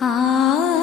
啊。